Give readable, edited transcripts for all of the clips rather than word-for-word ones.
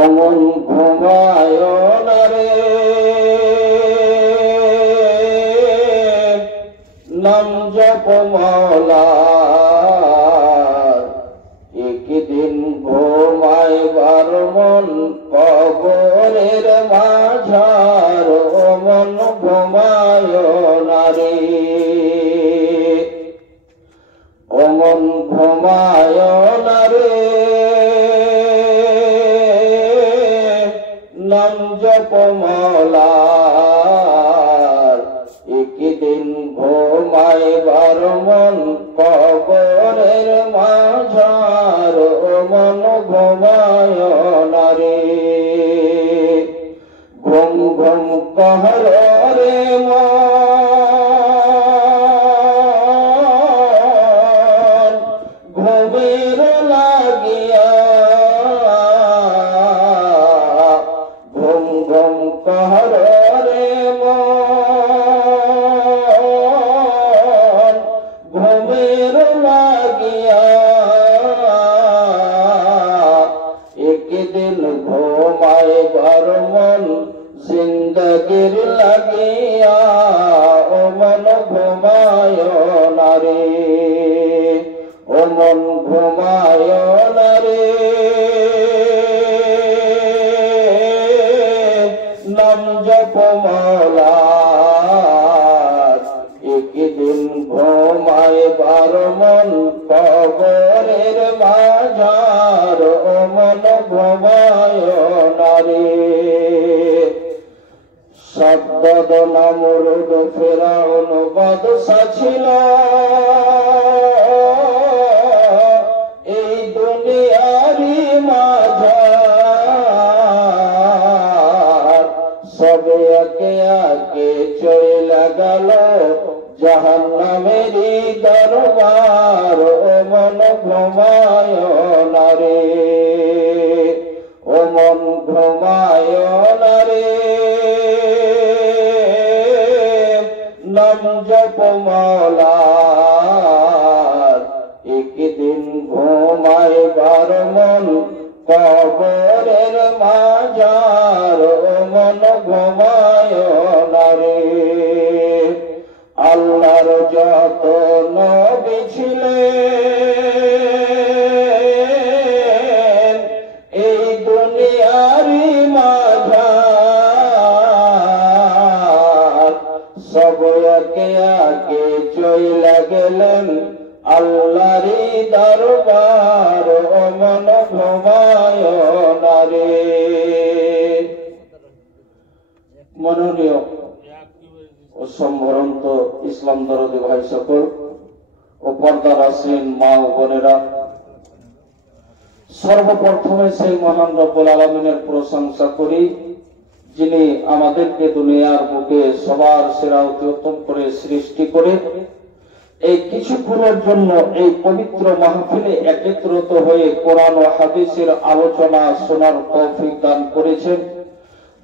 অমন ঘুমায় না রে, নাম জপ মাওলার, একদিন ঘুমাইবার মন কবরের মাঝার, অমন ঘুমায় না রে, অমন ঘুমায় না রে, নাম জপ মাওলার, একদিন ঘুমাইবার মন কবরের মাঝার, মন ঘুমায় না রে, ঘুম ঘুম কহর রে মন, ঘুমের লাগিয়া ঘুম ঘুম কহর রে মন, ঘুমের লাগিয়া একদিন ঘুমাইবার মন জিন্দগির লাগিয়া, ও মন ঘুমায় না রে, ও মন ঘুমায় না রে, নাম জপ মাওলার, একদিন ঘুমাইবার মন কবরের মাঝার, ও মন ঘুমায় না রে, সাদ্দাদ নামরুদ ফিরাউন বাদশা ছিল, এই দুনিয়ারি মাঝার, সবে একে একে চলে গেল জাহান্নামেরি দরবার, ও মন ঘুমায় না রে, ও মন ঘুমায় না রে, নাম জপ মাওলার, একদিন ঘুমাইবার মন কবরের মাঝার, ও মন ঘুমায় না রে, আল্লাহর যত নবী ছিলেন এই দুনিয়ারি মাঝার, সব একে একে চলে গেলেন আল্লাহরি দরবার, ও মন ঘুমায় না রে। মাননীয় ও সম্ভ্রান্ত ইসলাম দরদি ভাই সকল ও পর্দার আসীন মা ও বোনেরা, সর্বপ্রথমে সেই মহান রব্বুল আলামিনের প্রশংসা করি, যিনি আমাদেরকে দুনিয়ার বুকে সবার সেরা অতি উত্তম করে সৃষ্টি করে এই কিছুক্ষণের জন্য এই পবিত্র মাহফিলে একত্রিত হয়ে কোরআন ও হাদিসের আলোচনা শোনার তৌফিক দান করেছেন,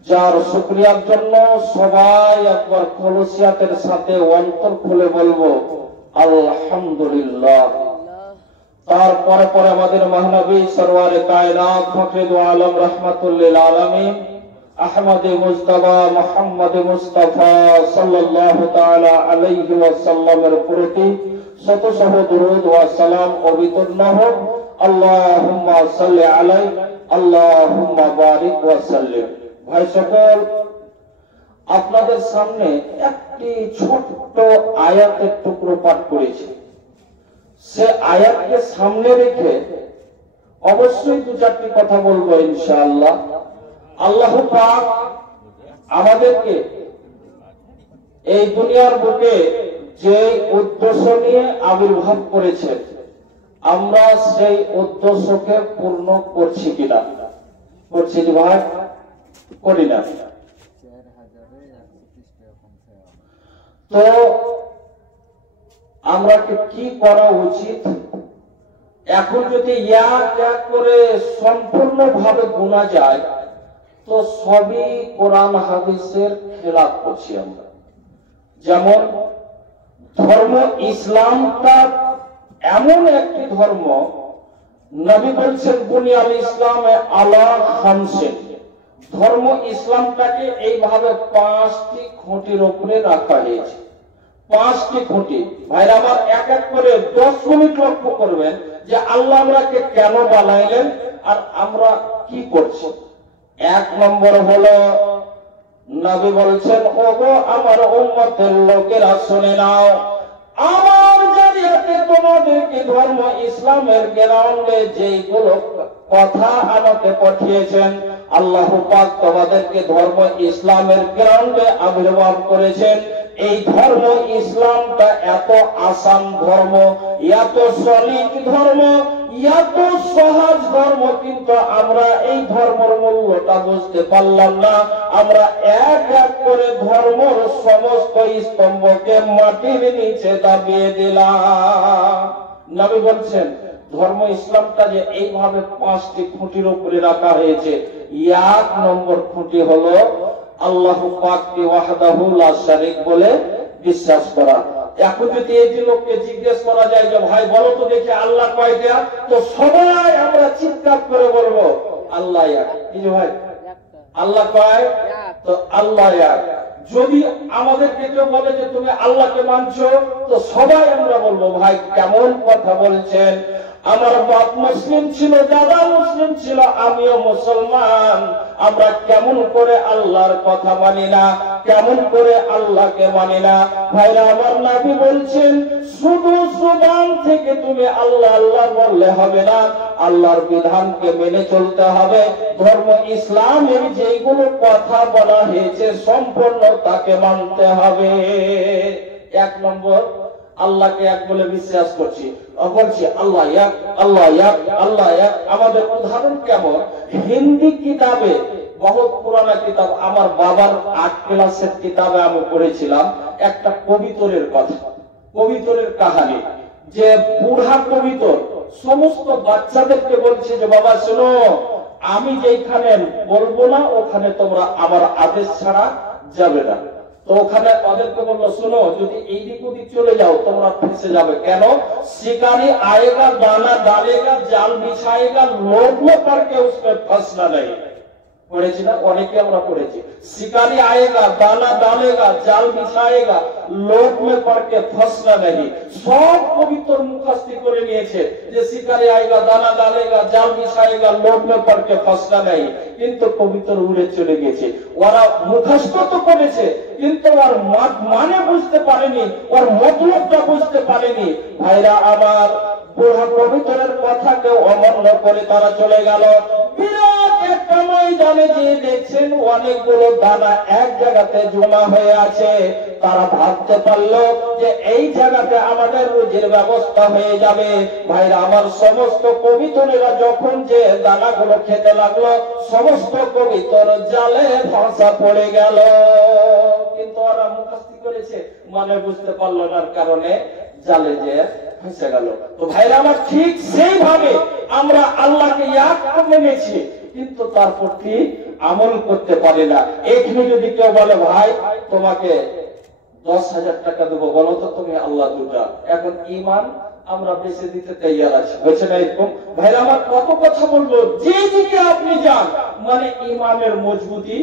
যার শুকরিয়ার জন্য সবাই একবার খলুসিয়াতের সাথে অন্তর খুলে বলবো আলহামদুলিল্লাহ। তারপরে পরে আমাদের মহানবী সরওয়ারে কায়নাত ফখরুল আলম রাহমাতুল লিল আলামিন আহমদে মুস্তাফা মুহাম্মদ মুস্তাফা সাল্লাল্লাহু তাআলা আলাইহি ওয়াসাল্লামের প্রতি শত শত দুরূদ ওয়া সালাম অবিতর্ণ হোক। আল্লাহুম্মা সাল্লি আলাইহি আল্লাহুম্মা বারিক ওয়া সাল্লিম। ভাই সকল, আপনাদের সামনে একটি ছোট্ট আয়াতের টুকরো পাঠ করেছি। সে আয়াতকে সামনে রেখে অবশ্যই দু চারটি কথা বলবো ইনশাআল্লাহ। আল্লাহ পাক আমাদেরকে এই দুনিয়ার বুকে যে উদ্দেশ্য নিয়ে আবির্ভাব করেছে, আমরা সেই উদ্দেশ্যকে পূর্ণ করছি কিনা? করছি কি ভাই? করি না। তো আমরা কি করা উচিত? এখন যদি এক এক করে সম্পূর্ণ ভাবে গোনা যায় তো সবই কোরআন হাদিসের খেলাফ করছি আমরা। যেমন ধর্ম ইসলামটা এমন একটি ধর্ম নবী বলছেন বুনিয়াল ইসলামে আলা খামসিন, ধর্ম ইসলামটাকে এইভাবে 5টি খুঁটির উপরে রাখা হয়েছে। 5টি খুঁটি। ভাইরা আমার, এক এক করে 10 মিনিট লক্ষ্য করবেন যে আল্লাহ আমরাকে কেন বানাইলেন আর আমরা কি করছি। 1 নম্বর হলো নবী বলছেন, ওগো আমার উম্মতের লোকেরা শুনে নাও, আমার জারিয়াতে তোমাদেরকে ধর্ম ইসলামের গ্রাউন্ডে যেগুলো কথা আমাকে পাঠিয়েছেন, আল্লাহ পাক তোমাদেরকে ধর্ম ইসলামের গ্রাউন্ডে আবির্ভাব করেছেন। এই ধর্ম ইসলামটা এত আসান ধর্ম, এত সলিড ধর্ম, এত সহজ ধর্ম, কিন্তু আমরা এই ধর্মের মূল্যটা বুঝতে পারলাম না। আমরা এক এক করে ধর্মের সমস্ত স্তম্ভকে মাটির নিচে দাবিয়ে দিলাম। নবী বলছেন ধর্ম ইসলামটা যে এইভাবে 5টি খুঁটির উপরে রাখা হয়েছে। 1 নম্বর খুঁটি হলো আল্লাহু পাককে ওয়াহদাহু লা শারীক বলে বিশ্বাস করা। এখন যদি এই লোককে জিজ্ঞেস করা যায় যে ভাই বলো তো দেখি আল্লাহ কয়টা, তো সবাই আমরা চিৎকার করে বলবো আল্লাহ এক। কি যে ভাই আল্লাহ কয়, তো আল্লাহ এক। যদি আমাদেরকে কেউ বলে যে তুমি আল্লাহকে মানছো, তো সবাই আমরা বলবো ভাই কেমন কথা বলছেন। আমার বাপ মুসলিম ছিল, দাদা মুসলিম ছিল, আমিও মুসলমান, আমরা কেমন করে আল্লাহর কথা মানি না, কেমন করে আল্লাহকে মানি না। ভাইরা আমার, নবী বলছেন শুধু জবান থেকে তুমি আল্লাহ আল্লাহ বললে হবে না, আল্লাহর বিধানকে মেনে চলতে হবে। ধর্ম ইসলামের যেগুলো কথা বলা হয়েছে সম্পূর্ণ তাকে মানতে হবে। 1 নম্বর আল্লাহকে এক বলে বিশ্বাস করছি, বলছি আল্লাহ এক, আল্লাহ এক, আল্লাহ এক। আমাদের উদাহরণ কেমন, হিন্দি কিতাবে, বহুত পুরানা কিতাব, আমার বাবার 8 ক্লাসের কিতাবে আমি পড়েছিলাম একটা কবিতরের কথা, কবিতরের কাহিনী। যে বুড়া কবিতর সমস্ত বাচ্চাদেরকে বলছে যে বাবা শোনো, আমি যেখানে বলবো না ওখানে তোমরা আমার আদেশ ছাড়া যাবে না। তো ওখানে তাদেরকে বললো শোনো, যদি এইদিক ওদিক চলে যাও তোমরা ফেঁসে যাবে। কেন? শিকারি আয়েগা, দানা ডালেগা, জাল বিছাएगा, लोग में पड़ के उसमें फंसना नहीं। পড়েছি না, অনেকে আমরা পড়েছি। শিকারি আয়েগা, দানা ডালেগা, জাল বিছাएगा, लोग में पड़ के फंसना नहीं। সব কবিতর মুখস্থ করে নিয়েছে যে শিকারি আয়েগা, দানা ডালেগা, জাল বিছাएगा, लोग में पड़ के फंसना नहीं। কিন্তু কবিতর উড়ে চলে গেছে। ওরা মুখস্থ তো করেছে কিন্তু ওর মানে বুঝতে পারেনি, ওর মতলবটা বুঝতে পারেনি। ভাইরা আমার, বুড়া কবিতরের কথাকে অমান্য করে তারা চলে গেল। বিরাট একটা ময়দানে যে দেখছেন অনেকগুলো দানা এক জায়গাতে জমা হয়ে আছে। তারা ভাবতে পারলো যে এই জায়গাতে আমাদের রুজির ব্যবস্থা হয়ে যাবে। ভাইরা আমার, সমস্ত কবিতরেরা যখন যে দানাগুলো খেতে লাগলো, সমস্ত কবিতর জালে ফাঁসা পড়ে গেল। কিন্তু ওরা মুখস্থ করেছে, মানে বুঝতে পারলো না, কারণে জালে যে ফেঁসে গেল। তো ভাইরা আমার, ঠিক সেইভাবে আমরা আল্লাহকে এক মেনেছি কিন্তু তার প্রতি আমল করতে পারি না। এখানে যদি কেউ বলে ভাই তোমাকে 10,000 টাকা দেবো, বলো তো তুমি আল্লাহ দুটা, এখন ঈমান আমরা বেঁচে দিতে তৈরি আছি, হয়েছে না এরকম? ভাইরা আমার, কত কথা বলবো, যে দিকে আপনি যান মানে ঈমানের মজবুতি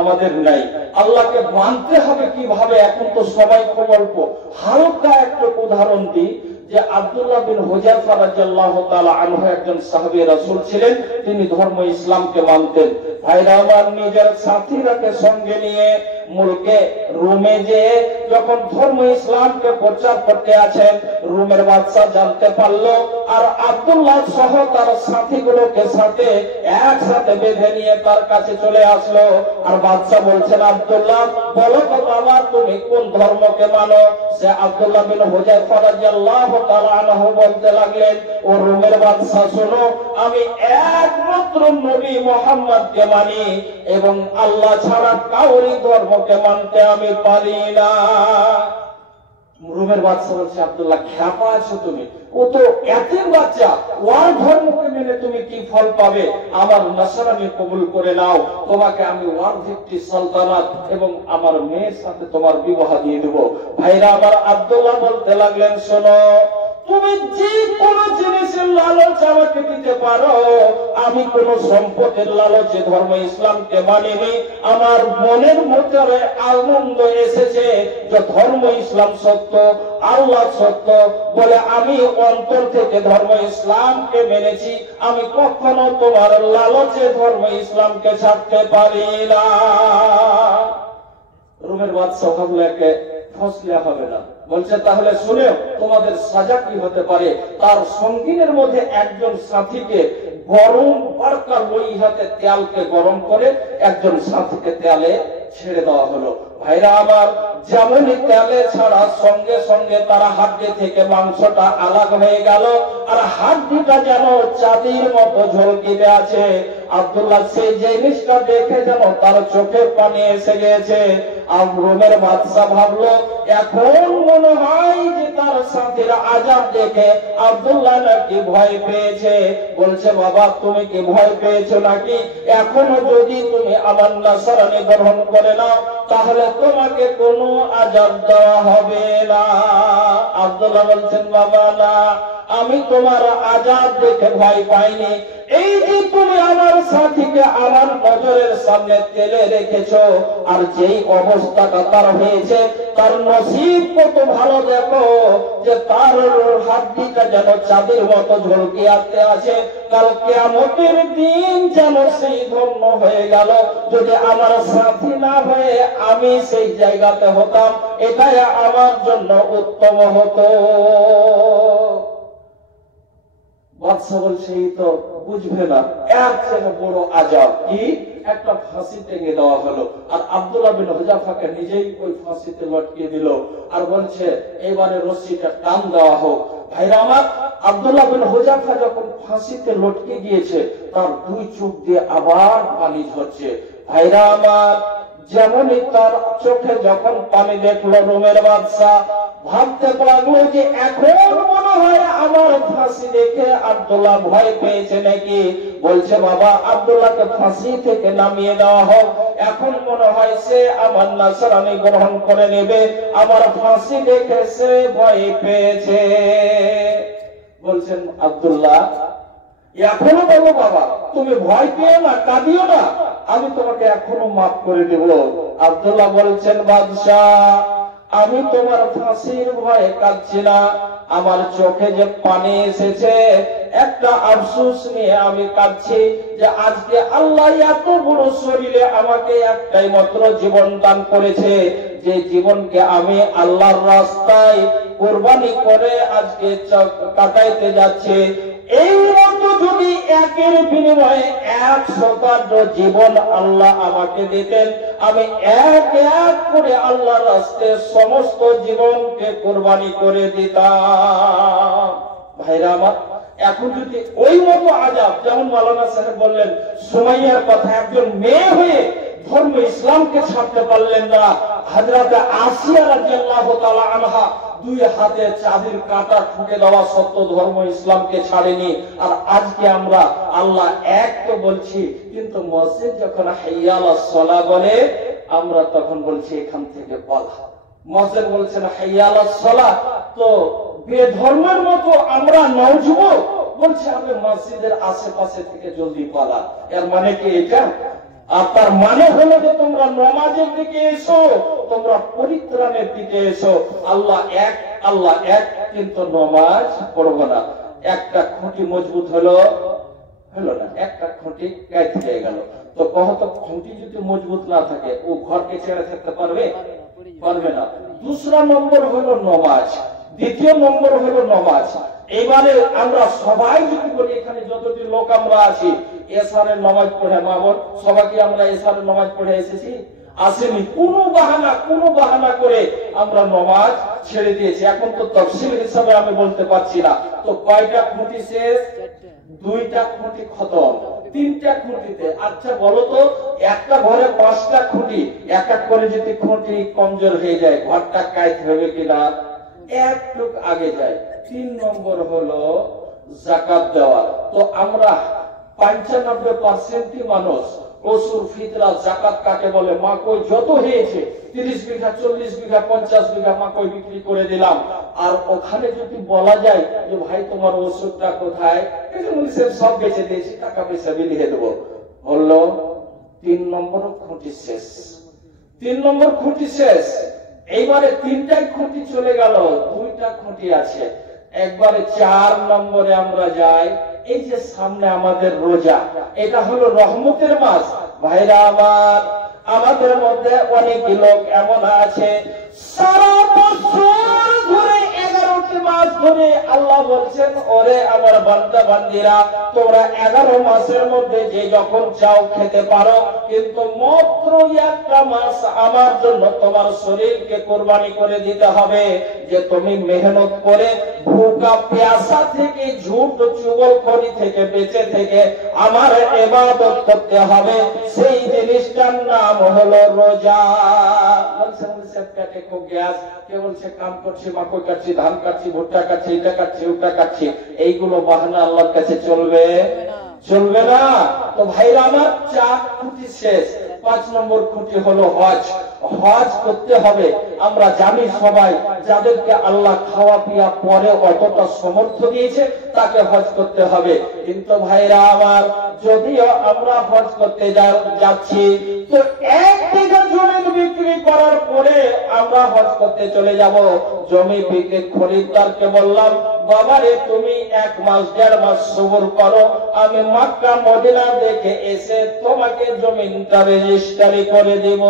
আমাদের নাই। আল্লাহকে মানতে হবে কিভাবে, এখন তো সবাই খুব অল্প। হালকা একটা উদাহরণ দিই যে আব্দুল্লাহ বিন হুযায়ফা রাদিয়াল্লাহু তাআলা আনহু একজন সাহাবী রাসূল ছিলেন, তিনি ধর্ম ইসলামকে মানতেন। ভাইরা আমার, নিজের সাথীরাকে সঙ্গে নিয়ে মুলকে রোমে যে যখন ধর্ম ইসলামকে প্রচার করতে আছেন, রোমের বাদশা জানতে পারলো আর আব্দুল্লাহ সহ তার সাথীগুলোকে সাথে একসাথে বেঁধে নিয়ে তার কাছে চলে আসলো। আর বাদশা বলছেন, আব্দুল্লাহ বলো তো বাবা তুমি কোন ধর্মকে মানো? সে আব্দুল্লাহ বিন হুযায়ফা রাদিয়াল্লাহু তাআলা আনহু বলতে লাগলেন, ও রোমের বাদশা শোনো, আমি একমাত্র নবী মুহাম্মদকে মানি এবং আল্লাহ ছাড়া কাউরি ধর্মকে মানতে আমি পারি না। রোমের বাদশা বলছে, আব্দুল্লাহ খ্যাপা আছো তুমি, ও তো এতিম বাচ্চা, ওর ধর্মকে মেনে তুমি কি ফল পাবে? আমার নাসরানি কবুল করে নাও, তোমাকে আমি ওয়ার ভিত্তি সালতানাত এবং আমার মেয়ের সাথে তোমার বিবাহ দিয়ে দেব। ভাইরা আমার, আব্দুল্লাহ বলতে লাগলেন, শোনো তুমি যে কোনো জিনিসের লালচ আমাকে দিতে পারো, আমি কোন সম্পদের লালচে ধর্ম ইসলামকে মানিনি। আমার মনের মধ্যে আনন্দ এসেছে যে ধর্ম ইসলাম সত্য, আল্লাহ সত্য বলে আমি অন্তর থেকে ধর্ম ইসলামকে মেনেছি। আমি কখনো তোমার লালচে ধর্ম ইসলামকে ছাড়তে পারি না। রোমের বাদশাহ ভাবলো একে ফসলে হবে না, বলছে তাহলে শুনেও তোমাদের সাজা কি হতে পারে। তার সঙ্গিনের মধ্যে একজন সাথীকে গরম বারকা লইহাতে তেলকে গরম করে একজন সাথীকে তেলে ছেড়ে দেওয়া হলো। ভাইরা আমার, যেমনই তেলে ছাড়া সঙ্গে সঙ্গে তারা হাড্ডি থেকে মাংসটা আলাদা হয়ে গেল, আর হাড্ডিটা যেন চাঁদির মতো ঝলকিতে আছে। আব্দুল্লাহ সেই জিনিসটা দেখে যেন তার চোখে পানি এসে গেছে। আর রোমের বাদশা ভাবলো এখন মনে হয় যে তার সাথীরা আযাব দেখে আব্দুল্লাহ নাকি ভয় পেয়েছে। বলছে বাবা তুমি কি ভয় পেয়েছো নাকি? এখনো যদি তুমি আমার নাসরানি গ্রহণ করে নাও তাহলে তোমাকে কোনো আযাব দেওয়া হবে না। আব্দুল্লাহ বলছেন বাবা না, আমি তোমার আযাব দেখে ভয় পাইনি। এই যে তুমি আমার সাথীকে আমার নজরের সামনে তেলে রেখেছো, আর যেই অবস্থাটা তার হয়েছে, তার নসিব কত ভালো দেখো যে তার হাড্ডিটা যেন চাঁদের মতো ঝলকিয়াতে আছে। কাল কিয়ামতের দিন যেন সেই ধন্য হয়ে গেল যদি আমার সাথী না হয়ে আমি সেই জায়গাতে হতাম, এটাই আমার জন্য উত্তম হতো। বাদশা বলছে এই তো বুঝবে না, এর চেয়ে বড় আযাব কি? একটা ফাঁসি টেঙে দেওয়া হলো, আর আব্দুল্লাহ বিন হুযাফাকে নিজেই ওই ফাঁসিতে লটকিয়ে দিল, আর বলছে এবারে রশ্মিটা টান দেওয়া হোক। ভাইরা আমার, আব্দুল্লাহ বিন হুযাফা যখন ফাঁসিতে লটকে গিয়েছে তার দুই চোখ দিয়ে আবার পানি ঝরছে। ভাইরা আমার, যেমনই তার চোখে যখন পানি দেখলো রোমের বাদশা ভাবতে লাগলো যে এখন মনে হয় আমার ফাঁসি দেখে আব্দুল্লাহ ভয় পেয়েছে নাকি। বলছে বাবা আব্দুল্লাহকে ফাঁসি থেকে নামিয়ে দেওয়া হোক, এখন মনে হয় সে আমার নাসরানি গ্রহণ করে নেবে, আমার ফাঁসি দেখে সে ভয় পেয়েছে। বলছেন আব্দুল্লাহ এখনো বলো বাবা তুমি ভয় পেও না, কাঁদিও না, আমি তোমাকে এখনো মাফ করে দেব। আব্দুল্লাহ বলছেন বাদশাহ আমি তোমার ফাঁসির ভয়ে কাঁদছি না, আমার চোখে যে পানি এসেছে একটা আফসোস নিয়ে আমি কাঁদছি যে আজকে আল্লাহ এত বড় শরীরে আমাকে একটাই মাত্র জীবন দান করেছে, যে জীবনকে আমি আল্লাহর রাস্তায় কুরবানি করে আজকে কাটাইতে যাচ্ছে। এই মতো যদি একের বিনিময়ে 100 জীবন আল্লাহ আমাকে দিতেন, আমি এক এক করে আল্লাহর রাস্তায় সমস্ত জীবনকে কুরবানি করে দিতাম। ভাইরা আমার, এখন যদি ওই মতো আযাব যেমন মাওলানা সাহেব বললেন সুমাইয়ার কথা, একজন মেয়ে হয়ে ধর্ম ইসলামকে ছাড়তে পারলেন না, হযরত আসিয়া রাদিয়াল্লাহু তাআলা আনহা দুই হাতে চাঁদের কাঁটা ঠুকে দেওয়া সত্য ধর্ম ইসলামকে ছাড়েনি। আর আজকে আমরা আল্লাহ এক তো বলছি, কিন্তু মসজিদ যখন হাইয়া আলাস সালাহ বলে আমরা তখন বলছি এখান থেকে পালা। মসজিদ বলছেন হাইয়া আলাস সালাহ, তো বেধর্মের মতো আমরা নওজুবো বলছে আমি মসজিদের আশেপাশে থেকে জলদি পালা। এর মানে কি এটা? আর তার মানে হলো যে তোমরা নামাজের দিকে এসো, তোমরা পরিত্রাণের দিকে এসো। আল্লাহ এক, আল্লাহ এক, কিন্তু নামাজ পড়বো না। একটা খুঁটি মজবুত হলো না, একটা খুঁটি গাইতে হয়ে গেল। তো কত খুঁটি যদি মজবুত না থাকে ও ঘরকে ছেড়ে থাকতে পারবে না। দুসরা নম্বর হলো নামাজ, দ্বিতীয় নম্বর হলো নামাজ। এবারে আমরা সবাই যদি বলি এখানে যতটি লোক আমরা আছি এশারের নামাজ পড়ে মামুন সবাইকে আমরা এশারের নামাজ পড়ে এসেছি? আসেনি। কোনো বাহানা করে আমরা নামাজ ছেড়ে দিয়েছি। এখন তো তফসিল হিসাবে আমি বলতে পারছি না। তো কয়টা খুঁটি শেষ? 2টা খুঁটি খতম, 3টা খুঁটিতে। আচ্ছা বলো তো, একটা ঘরে 5টা খুঁটি, এক এক করে যদি খুঁটি কমজোর হয়ে যায় ঘরটা কাইত হবে কিনা? একটু আগে যায়। 3 নম্বর হলো যাকাত দেওয়া। তো আমরা 95% মানুষ ওসুর ফিতরা যাকাত কাকে বলে, মাকই যত হয়েছে 30 বিঘা 40 বিঘা 50 বিঘা মাকই বিক্রি করে দিলাম। আর ওখানে যদি বলা যায় যে ভাই তোমার ওষুধটা কোথায়, সব বেঁচে দিয়েছি, টাকা পয়সা বিলিয়ে দেবো, বললো 3 নম্বর খুঁটি শেষ। 3 নম্বর খুঁটি শেষ। এইবারে 3টাই খুঁটি চলে গেল, 2টা খুঁটি আছে। একবারে 4 নম্বরে আমরা যাই। এই যে সামনে আমাদের রোজা, এটা হলো রহমতের মাস। ভাইরা আমার, আমাদের মধ্যে অনেক লোক এমন আছে সারা বছর ধরে 11টি মাস ধরে আল্লাহ বলছেন, ওরে আমার বান্দা বান্দিরা, তোমরা 11 মাসের মধ্যে যে যখন চাও খেতে পারো, কিন্তু মাত্র একটা মাস আমার জন্য তোমার শরীরকে কোরবানি করে দিতে হবে, যে তুমি মেহনত করে ভুকা প্যাসা থেকে, ঝুট চুগলখড়ি থেকে বেঁচে থেকে আমার ইবাদত করতে হবে। সেই জিনিসটার নাম হলো রোজা। পেটে খুব গ্যাস, কে বলছে কাম করছি, মাকড় কাটছি, ধান কাটছি, ভুট্টা কাটছি, এটা কাটছি, ওটা কাটছি, এইগুলো বাহানা আল্লাহর কাছে চলবে? চলবে না। তো ভাইরা আমার, 4 খুঁটি শেষ। 5 নম্বর খুঁটি হলো হজ। হজ করতে হবে। আমরা জানি সবাই, যাদেরকে আল্লাহ খাওয়া পিয়া পরে অতটা সমর্থ দিয়েছে, তাকে হজ করতে হবে। কিন্তু ভাইরা আমার, যদিও আমরা হজ করতে যাচ্ছি, তো 1 বিঘা জমি বিক্রি করার পরে আমরা হজ করতে চলে যাব। জমি বিক্রি খরিদ্দারকে বললাম, বাবারে তুমি 1 মাস 1.5 মাস সবর করো, আমি মক্কা মদিনা দেখে এসে তোমাকে জমিনটা রেজিস্ট্রি করে দিব।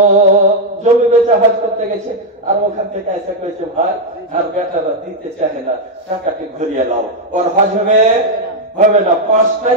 জমি বেচা হজ করতে গেছে, আর ওখান থেকে এসে কয়েছে, ভাই আর বেটারা দিতে চায় না, টাকাটি ঘুরিয়ে নাও, ওর হজ হবে না। 5টাই